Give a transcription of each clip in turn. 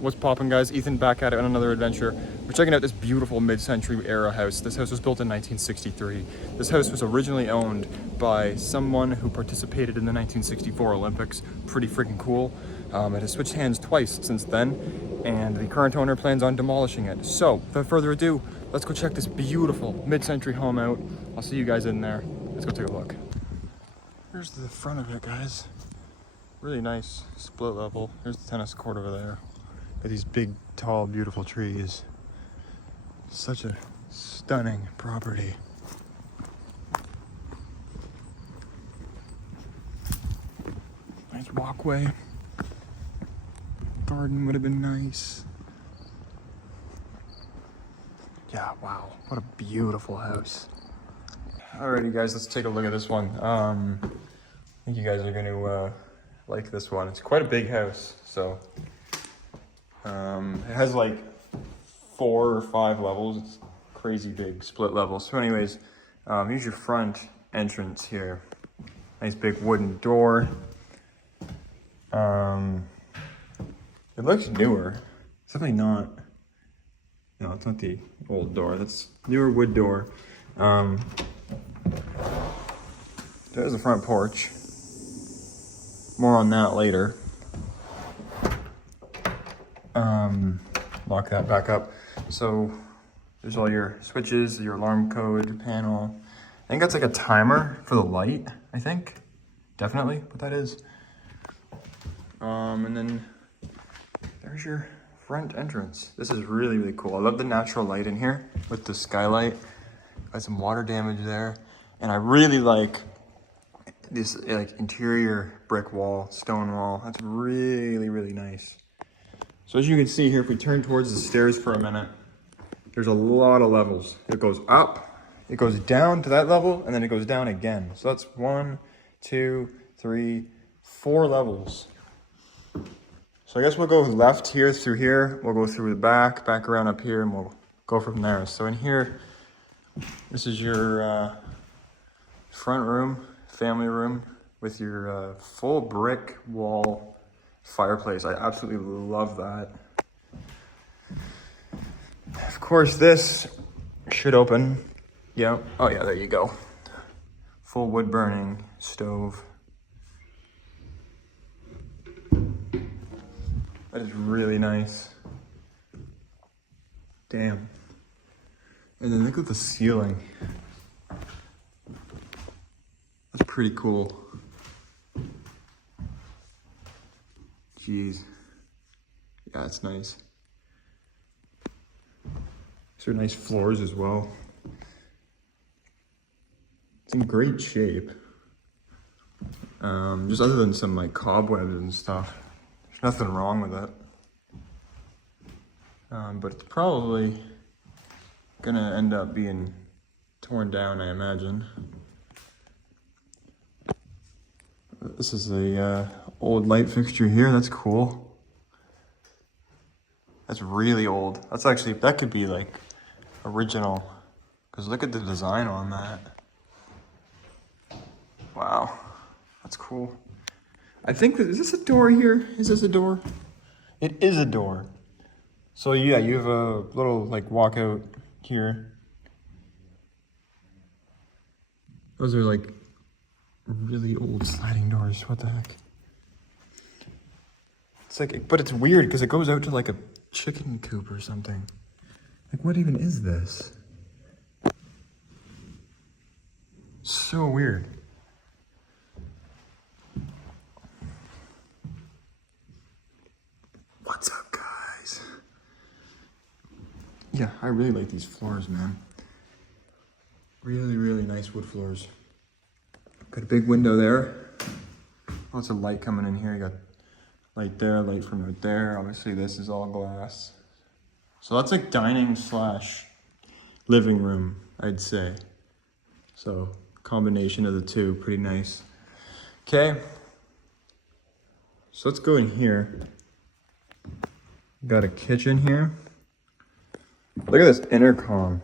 What's poppin', guys? Ethan back at it on another adventure. We're checking out this beautiful mid-century era house. This house was built in 1963. This house was originally owned by someone who participated in the 1964 Olympics. Pretty freaking cool. It has switched hands twice since then, and the current owner plans on demolishing it. So, without further ado, let's go check this beautiful mid-century home out. I'll see you guys in there. Let's go take a look. Here's the front of it, guys. Really nice split level. Here's the tennis court over there. Got these big, tall, beautiful trees. Such a stunning property. Nice walkway. Garden would have been nice. Yeah, wow, what a beautiful house. Alrighty, guys, let's take a look at this one. I think you guys are gonna like this one. It's quite a big house, so it has like 4 or 5 levels. It's crazy big split level. So anyways, here's your front entrance here. Nice big wooden door. It looks newer. It's definitely not, no, it's not the old door. That's newer wood door. There's the front porch. More on that later. Lock that back up. So there's all your switches, your alarm code panel. I think that's like a timer for the light, I think. Definitely what that is. And then there's your front entrance. This is really, really cool. I love the natural light in here with the skylight. Got some water damage there. And I really like this like interior brick wall, stone wall. That's really, really nice. So as you can see here, if we turn towards the stairs for a minute, there's a lot of levels. It goes up, it goes down to that level, and then it goes down again. So that's 1, 2, 3, 4 levels. So I guess we'll go left here through here. We'll go through the back around up here, and we'll go from there. So in here, this is your front room, family room, with your full brick wall fireplace. I absolutely love that. Of course, this should open. Yeah. Oh yeah, there you go. Full wood burning stove. That is really nice. Damn. And then look at the ceiling. That's pretty cool. Jeez. Yeah, it's nice. These are nice floors as well. It's in great shape. Just other than some like cobwebs and stuff. There's nothing wrong with it. But it's probably gonna end up being torn down, I imagine. This is the old light fixture here. That's cool. That's really old. That's actually, that could be like original, because look at the design on that. Wow, that's cool. I think, is this a door here? Is this a door? It is a door. So yeah, you have a little like walkout here. Those are like really old sliding doors. What the heck? It's like, but it's weird because it goes out to like a chicken coop or something. Like, what even is this? So weird. What's up, guys? Yeah, I really like these floors, man. Really, really nice wood floors. Got a big window there. Lots of light coming in here. You got light there, light from out there. Obviously, this is all glass. So that's like dining slash living room, I'd say. So combination of the two, pretty nice. Okay. So let's go in here. Got a kitchen here. Look at this intercom.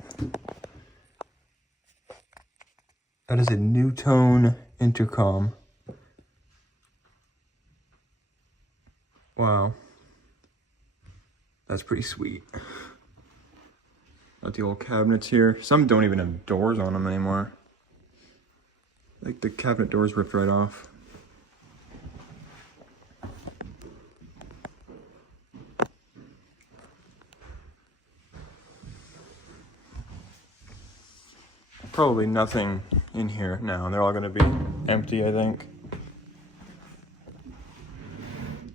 That is a new tone intercom. Wow. That's pretty sweet. Got the old cabinets here. Some don't even have doors on them anymore. Like the cabinet doors ripped right off. Probably nothing in here now. They're all gonna be empty, I think.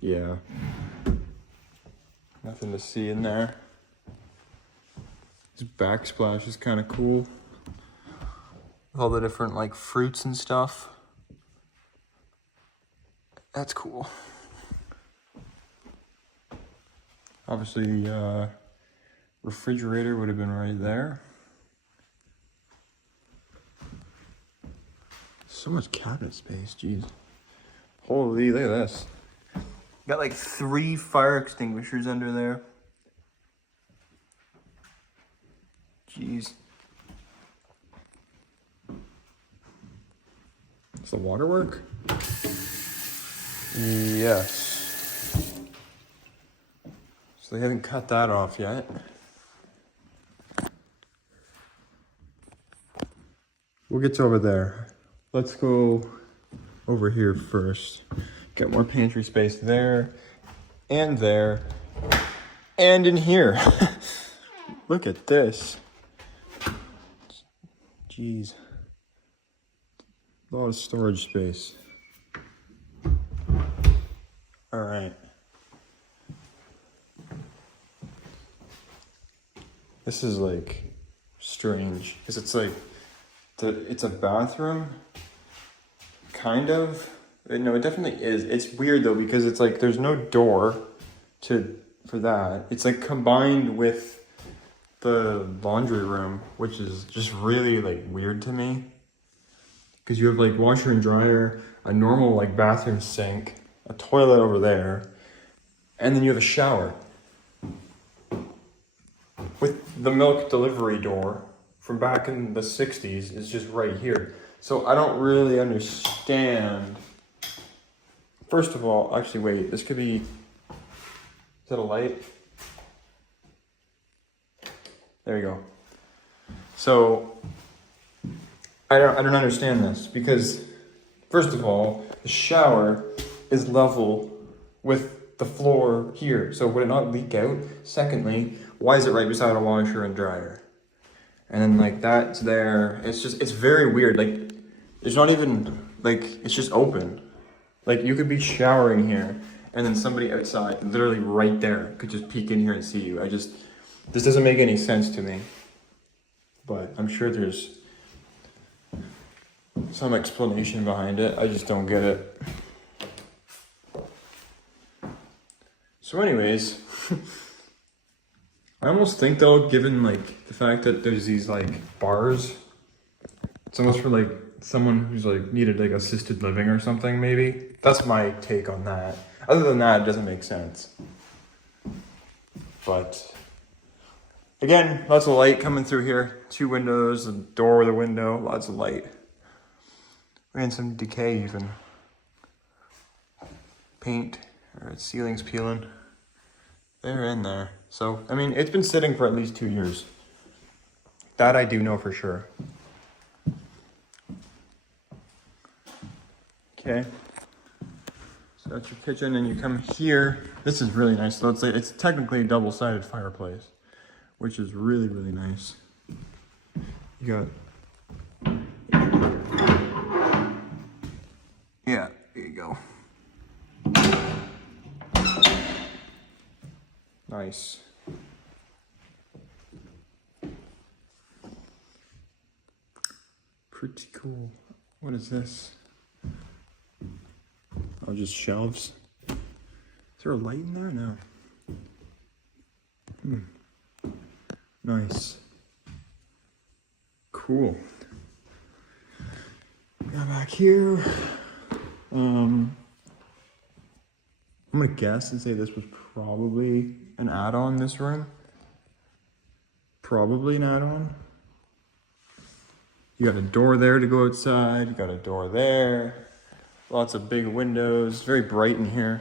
Yeah. Nothing to see in there. This backsplash is kind of cool. All the different like fruits and stuff. That's cool. Obviously, refrigerator would have been right there. So much cabinet space, jeez. Holy, look at this. Got like 3 fire extinguishers under there. Jeez. Does the water work? Yes. So they haven't cut that off yet. We'll get to over there. Let's go over here first. Get more pantry space there, and in here. Look at this. Jeez. A lot of storage space. All right. This is like strange because it's like it's a bathroom, kind of. No, it definitely is. It's weird though because it's like there's no door for that. It's like combined with the laundry room, which is just really like weird to me. Because you have like washer and dryer, a normal like bathroom sink, a toilet over there, and then you have a shower with the milk delivery door from back in the 60s is just right here. So I don't really understand. First of all, actually wait, this could be, is that a light? There you go. So I don't understand this because first of all, the shower is level with the floor here. So would it not leak out? Secondly, why is it right beside a washer and dryer? And then like that's there. It's very weird. Like there's not even like, it's just open. Like you could be showering here and then somebody outside, literally right there, could just peek in here and see you. This doesn't make any sense to me, but I'm sure there's some explanation behind it. I just don't get it. So anyways, I almost think though, given like the fact that there's these like bars, it's almost for like someone who's like needed like assisted living or something maybe. That's my take on that. Other than that, it doesn't make sense. But again, lots of light coming through here. 2 windows, a door with a window, lots of light. And some decay even. Paint, or ceiling's peeling. They're in there. So, I mean, it's been sitting for at least 2 years. That I do know for sure. Okay. So that's your kitchen, and you come here. This is really nice. So it's technically a double-sided fireplace, which is really, really nice. You got, yeah, there you go. Nice. Pretty cool. What is this? Oh, just shelves. Is there a light in there? No. Nice. Cool. Now back here. I'm gonna guess and say this was probably an add-on, this room. Probably an add-on. You got a door there to go outside, you got a door there. Lots of big windows, very bright in here.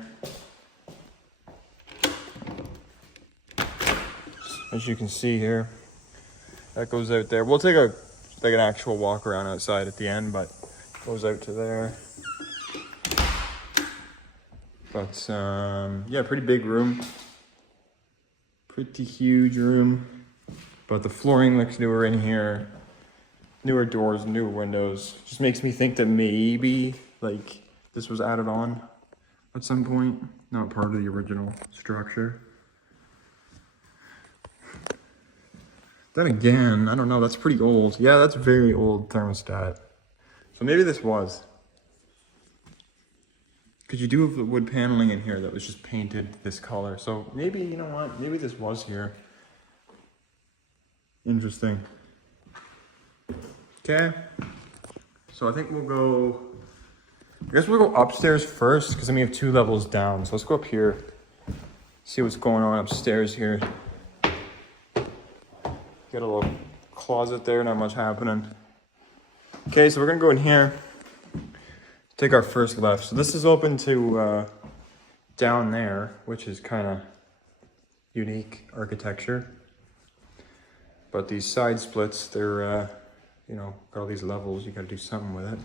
as you can see here. That goes out there. We'll take like an actual walk around outside at the end, but it goes out to there. But yeah, pretty big room. Pretty huge room. But the flooring looks newer in here. Newer doors, newer windows. Just makes me think that maybe like this was added on at some point, not part of the original structure. Then again, I don't know, that's pretty old. Yeah, that's very old thermostat. So maybe this was. Because you do have the wood paneling in here that was just painted this color. So maybe, you know what, maybe this was here. Interesting. Okay. So I think we'll go, I guess we'll go upstairs first because then we have 2 levels down. So let's go up here, see what's going on upstairs here. Got a little closet there, not much happening. Okay, so we're gonna go in here, take our first left. So this is open to down there, which is kind of unique architecture. But these side splits, they're, you know, got all these levels, you gotta do something with it.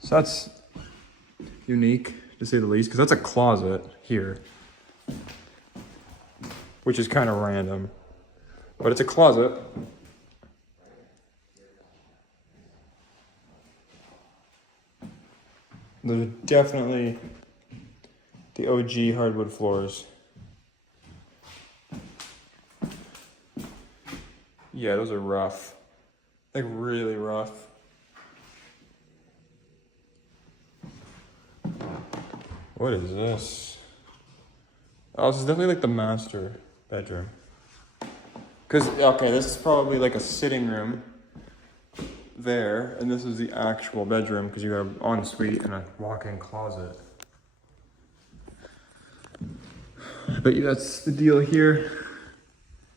So that's unique, to say the least, because that's a closet here, which is kind of random. But it's a closet. There's definitely the OG hardwood floors. Yeah, those are rough. Like really rough. What is this? Oh, this is definitely like the master bedroom. Because, okay, this is probably like a sitting room there, and this is the actual bedroom because you got an ensuite and a walk-in closet. But yeah, that's the deal here.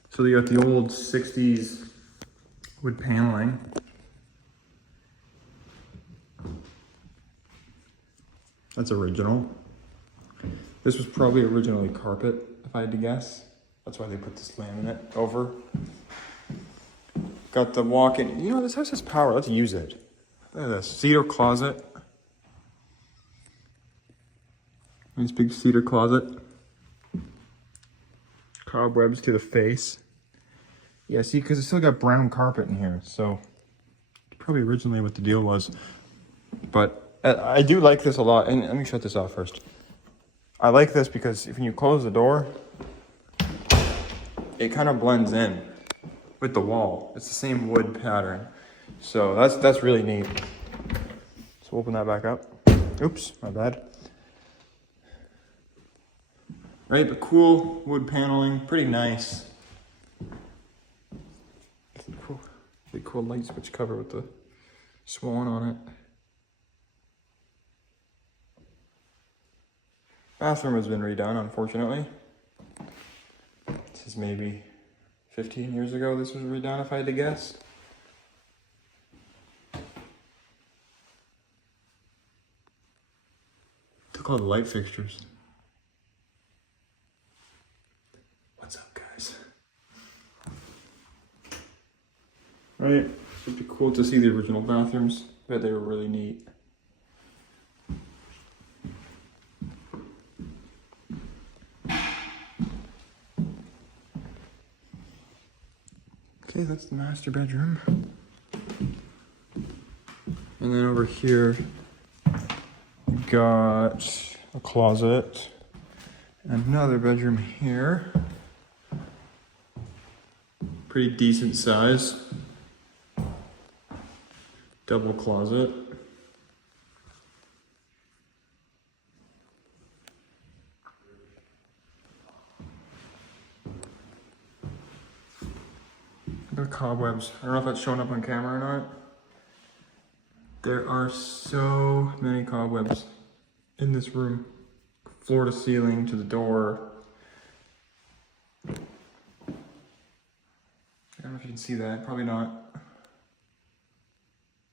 So you got the old 60s wood paneling. That's original. This was probably originally carpet, if I had to guess. That's why they put this laminate over. Got the walk-in. You know, this house has power. Let's use it. Look at this. Cedar closet. Nice big cedar closet. Cobwebs to the face. Yeah, see, because it's still got brown carpet in here. So, probably originally what the deal was. But I do like this a lot. And let me shut this off first. I like this because if you close the door, it kind of blends in with the wall. It's the same wood pattern. So that's really neat. So open that back up. Oops, my bad. Right, but cool wood paneling, pretty nice. Cool, pretty cool light switch cover with the swan on it. Bathroom has been redone, unfortunately. This is maybe 15 years ago this was redone, if I had to guess. Took all the light fixtures. What's up, guys? Right, it'd be cool to see the original bathrooms. I bet they were really neat. Okay, that's the master bedroom. And then over here, we got a closet. And another bedroom here. Pretty decent size. Double closet. The cobwebs. I don't know if that's showing up on camera or not. There are so many cobwebs in this room. Floor to ceiling, to the door. I don't know if you can see that, probably not.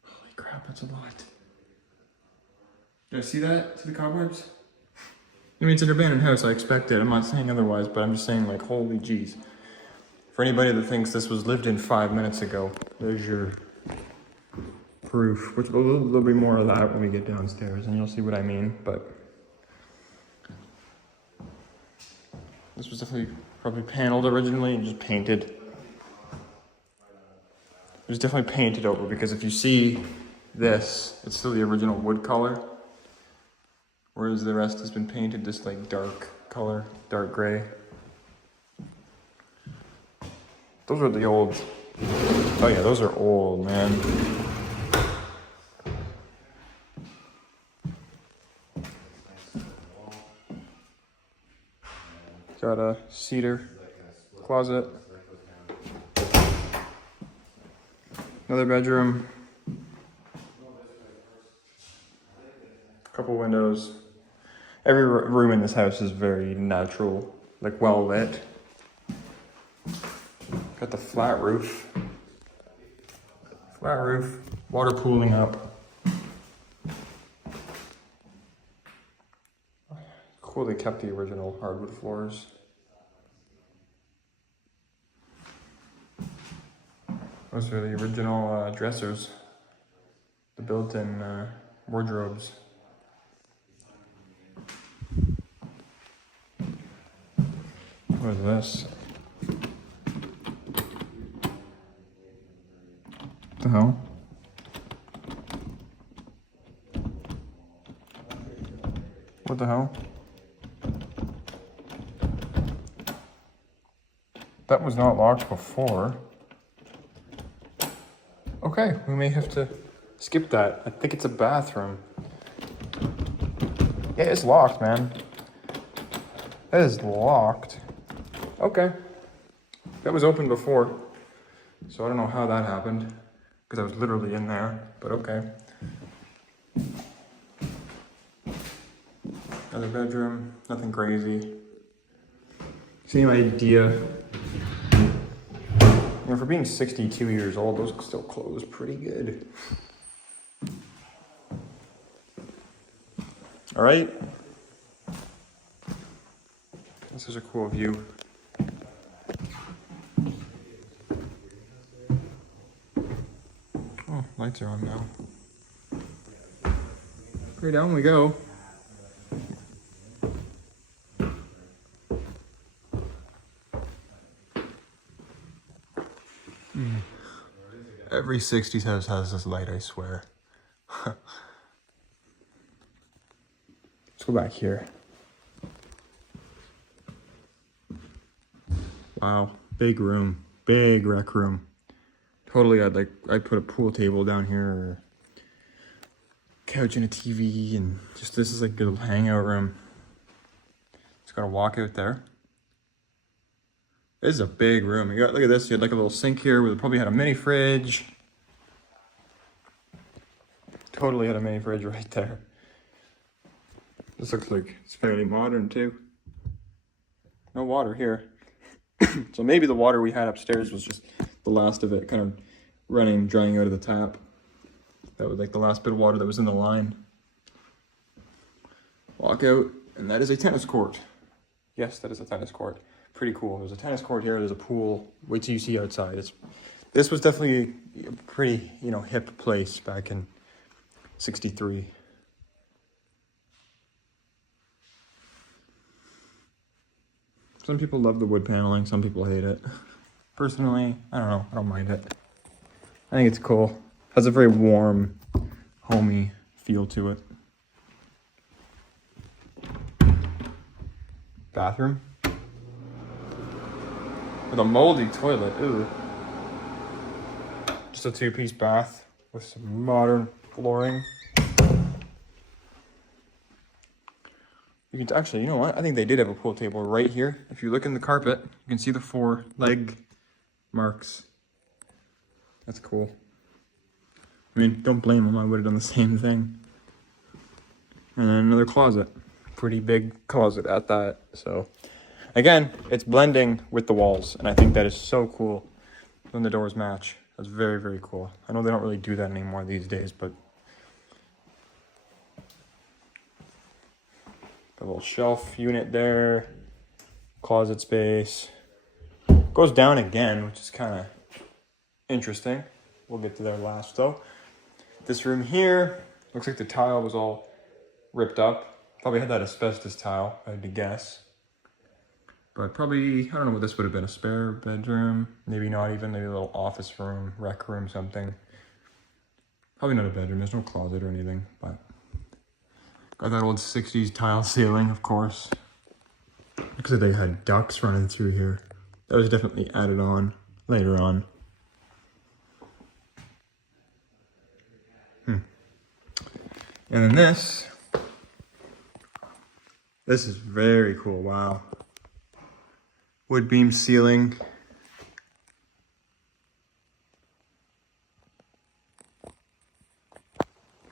Holy crap, that's a lot. Did I see that? See the cobwebs? I mean, it's an abandoned house, I expect it. I'm not saying otherwise, but I'm just saying, like, holy jeez. For anybody that thinks this was lived in 5 minutes ago, there's your proof, which there'll be more of that when we get downstairs and you'll see what I mean, but this was definitely probably paneled originally and just painted. It was definitely painted over because if you see this, it's still the original wood color, whereas the rest has been painted this like dark color, dark gray. Those are the old, oh yeah, those are old, man. Got a cedar closet. Another bedroom. Couple windows. Every room in this house is very natural, like well lit. Got the flat roof. Flat roof, water pooling up. Cool, they kept the original hardwood floors. Those are the original dressers. The built-in wardrobes. What is this? What the hell? What the hell? That was not locked before. Okay, we may have to skip that. I think it's a bathroom. Yeah, it's locked, man. That is locked. Okay. That was open before. So I don't know how that happened. Because I was literally in there, but okay. Another bedroom, nothing crazy. Same idea. You know, for being 62 years old, those still close pretty good. All right. This is a cool view. Oh, lights are on now. Okay, down we go. Every 60s house has this light, I swear. Let's go back here. Wow, big room, big rec room. Totally, I'd put a pool table down here, or couch and a TV, and just this is like a little hangout room. It's got a walkout there. This is a big room. You got, look at this. You had like a little sink here. We probably had a mini fridge. Totally had a mini fridge right there. This looks like it's fairly modern too. No water here. So maybe the water we had upstairs was just the last of it, kind of running, drying out of the tap. That was like the last bit of water that was in the line. Walk out, and that is a tennis court. Yes, that is a tennis court. Pretty cool. There's a tennis court here. There's a pool. Wait till you see outside. This was definitely a pretty, you know, hip place back in '63. Some people love the wood paneling. Some people hate it. Personally, I don't know. I don't mind it. I think it's cool. Has a very warm, homey feel to it. Bathroom. With a moldy toilet, ooh. Just a two-piece bath with some modern flooring. You can actually, you know what? I think they did have a pool table right here. If you look in the carpet, you can see the 4 leg marks. That's cool. I mean, don't blame them. I would have done the same thing. And then another closet. Pretty big closet at that, so. Again, it's blending with the walls, and I think that is so cool when the doors match. That's very, very cool. I know they don't really do that anymore these days, but a little shelf unit there, closet space, Goes down again, which is kind of interesting. We'll get to there last though. This room here, looks like the tile was all ripped up. Probably had that asbestos tile, if I had to guess. But probably, I don't know what this would have been, a spare bedroom, maybe not even, maybe a little office room, rec room, something. Probably not a bedroom, there's no closet or anything, but got that old 60s tile ceiling, of course. Looks like they had ducts running through here. That was definitely added on later on. And then this is very cool, wow. Wood beam ceiling.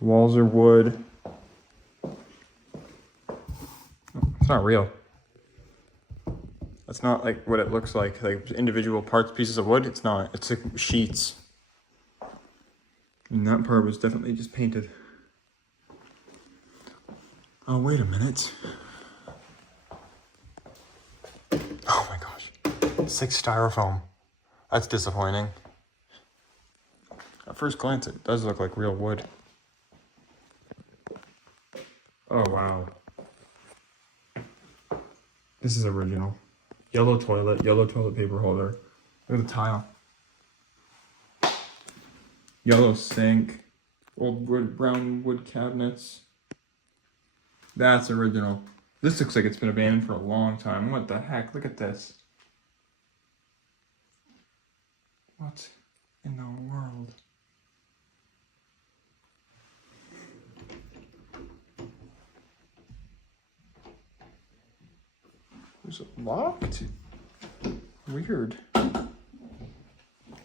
Walls are wood. It's not real. That's not like what it looks like individual parts, pieces of wood. It's not, it's like sheets. And that part was definitely just painted. Oh, wait a minute. Oh my gosh. 6 styrofoam. That's disappointing. At first glance, it does look like real wood. Oh, wow. This is original. Yellow toilet paper holder. Look at the tile. Yellow sink. Old wood, brown wood cabinets. That's original. This looks like it's been abandoned for a long time. What the heck? Look at this. What in the world? Is it locked? Weird.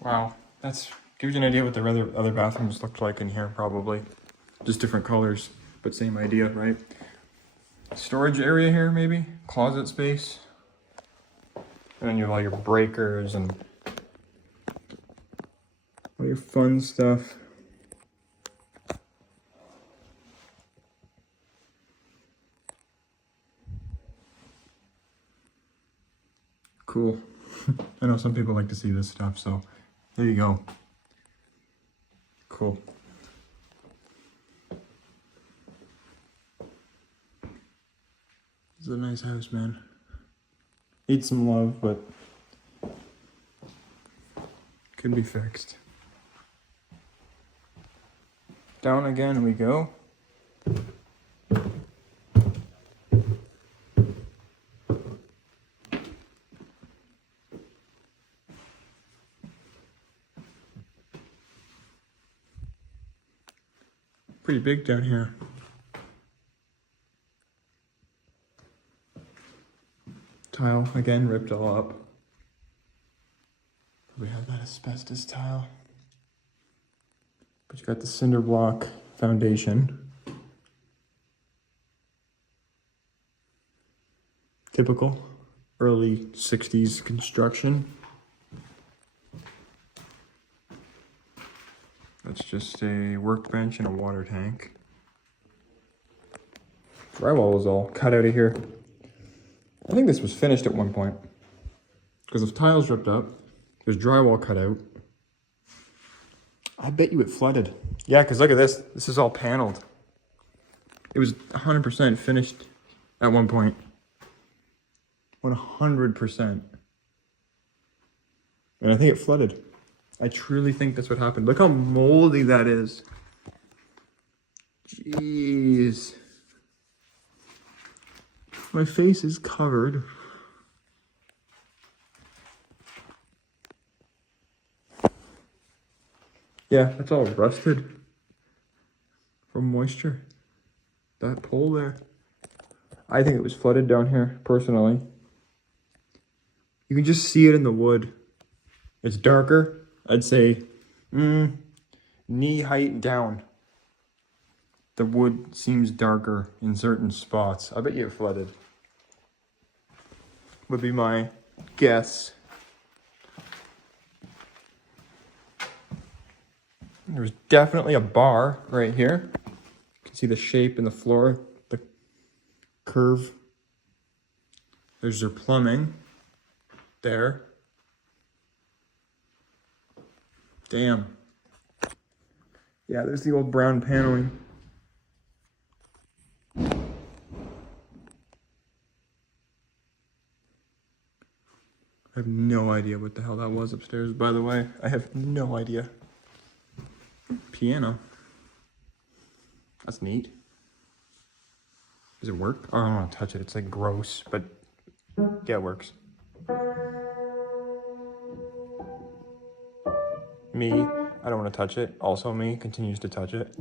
Wow, that's gives you an idea what the other bathrooms looked like in here, probably. Just different colors, but same idea, right? Storage area here, maybe? Closet space. And then you have all your breakers and all your fun stuff. Cool. I know some people like to see this stuff, so there you go. Cool. This is a nice house, man. Needs some love, but could be fixed. Down again we go. Pretty big down here. Tile, again, ripped all up. We have that asbestos tile. But you got the cinder block foundation. Typical early 60s construction. That's just a workbench and a water tank. Drywall is all cut out of here. I think this was finished at one point. Because the tiles ripped up. There's drywall cut out. I bet you it flooded. Yeah, because look at this. This is all paneled. It was 100% finished at one point. 100%. And I think it flooded. I truly think that's what happened. Look how moldy that is. Jeez. My face is covered. Yeah, that's all rusted from moisture. That pole there. I think it was flooded down here, personally. You can just see it in the wood. It's darker. I'd say knee height down. The wood seems darker in certain spots. I bet you it flooded. Would be my guess. There's definitely a bar right here. You can see the shape in the floor, the curve. There's their plumbing there. Damn. Yeah, there's the old brown paneling. I have no idea what the hell that was upstairs, by the way. I have no idea. Piano. That's neat. Does it work? Oh, I don't want to touch it. It's like gross, but yeah, it works. Me, I don't want to touch it. Also me, continues to touch it.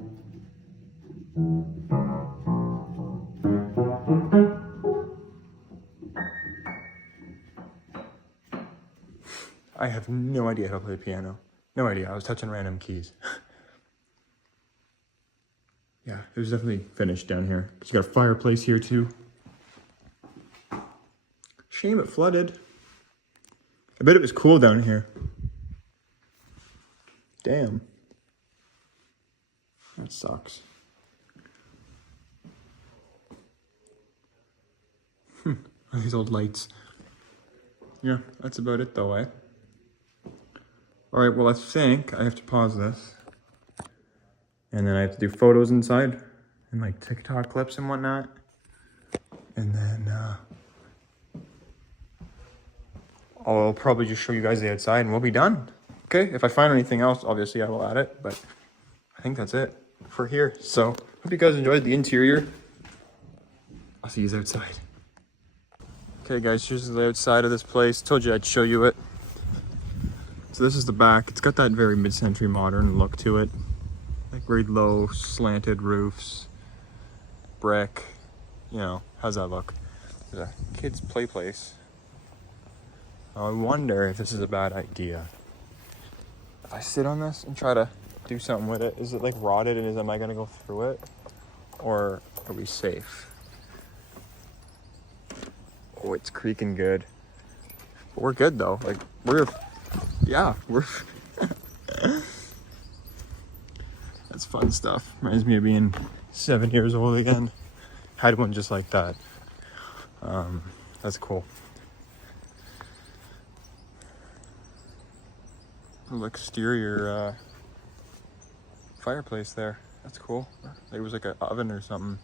I have no idea how to play the piano. No idea. I was touching random keys. Yeah, it was definitely finished down here. But you got a fireplace here too. Shame it flooded. I bet it was cool down here. Damn. That sucks. These old lights. Yeah, that's about it though, eh? Alright, well I think I have to pause this. And then I have to do photos inside. And like TikTok clips and whatnot. And then I'll probably just show you guys the outside and we'll be done. Okay, if I find anything else, obviously I will add it. But I think that's it for here. So, hope you guys enjoyed the interior. I'll see you outside. Okay guys, here's the outside of this place. Told you I'd show you it. So this is the back. It's got that very mid-century modern look to it. Like very low slanted roofs, brick, you know, how's that look? There's a kid's play place. I wonder if this is a bad idea. If I sit on this and try to do something with it, is it like rotted and am I gonna go through it? Or are we safe? Oh, it's creaking good. But we're good though. Like we're That's fun stuff. Reminds me of being 7 years old again. Had one just like that. That's cool. Little exterior fireplace there. That's cool. It was like an oven or something.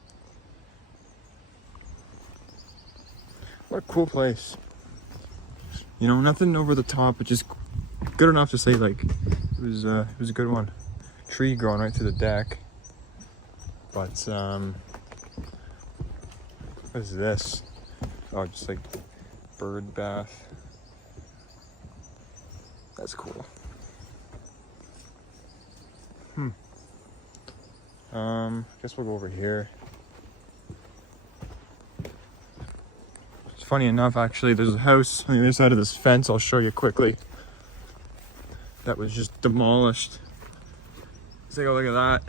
What a cool place. You know, nothing over the top, but just good enough to say like it was a good one. Tree growing right through the deck. But what is this? Oh, just like bird bath. That's cool. Guess we'll go over here. It's funny enough, actually, there's a house on the other side of this fence. I'll show you quickly. That was just demolished. Let's take a look at that.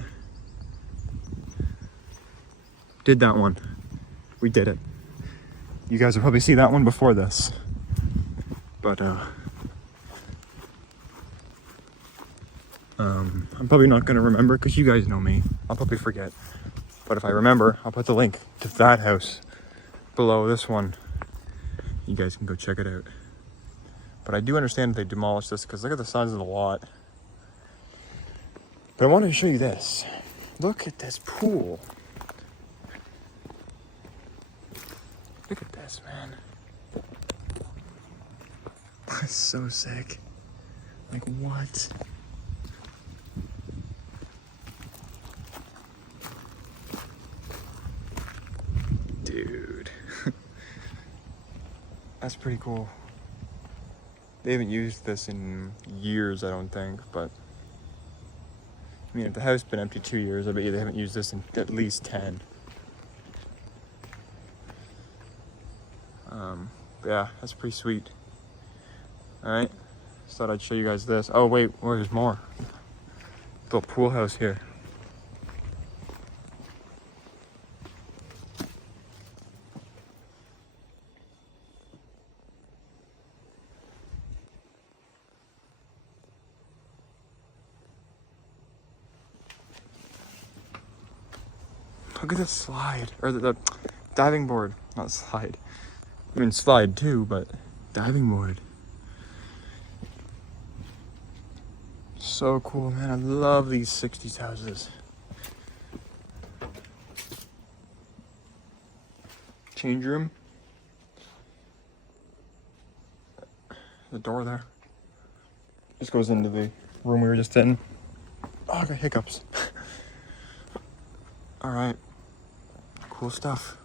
Did that one. We did it. You guys will probably see that one before this. But I'm probably not going to remember because you guys know me. I'll probably forget. But if I remember, I'll put the link to that house below this one. You guys can go check it out. But I do understand they demolished this because look at the size of the lot. But I wanted to show you this. Look at this pool. Look at this, man. That's so sick. Like, what? Dude. That's pretty cool. They haven't used this in years, I don't think, but I mean, if the house has been empty 2 years, I bet you they haven't used this in at least 10. Yeah, that's pretty sweet. Alright, just thought I'd show you guys this. Oh wait, there's more. Little pool house here. Look at this slide, or the diving board, not slide. I mean slide too, but diving board. So cool, man. I love these 60s houses. Change room. The door there. Just goes into the room we were just in. Oh, I got hiccups. All right. Cool stuff.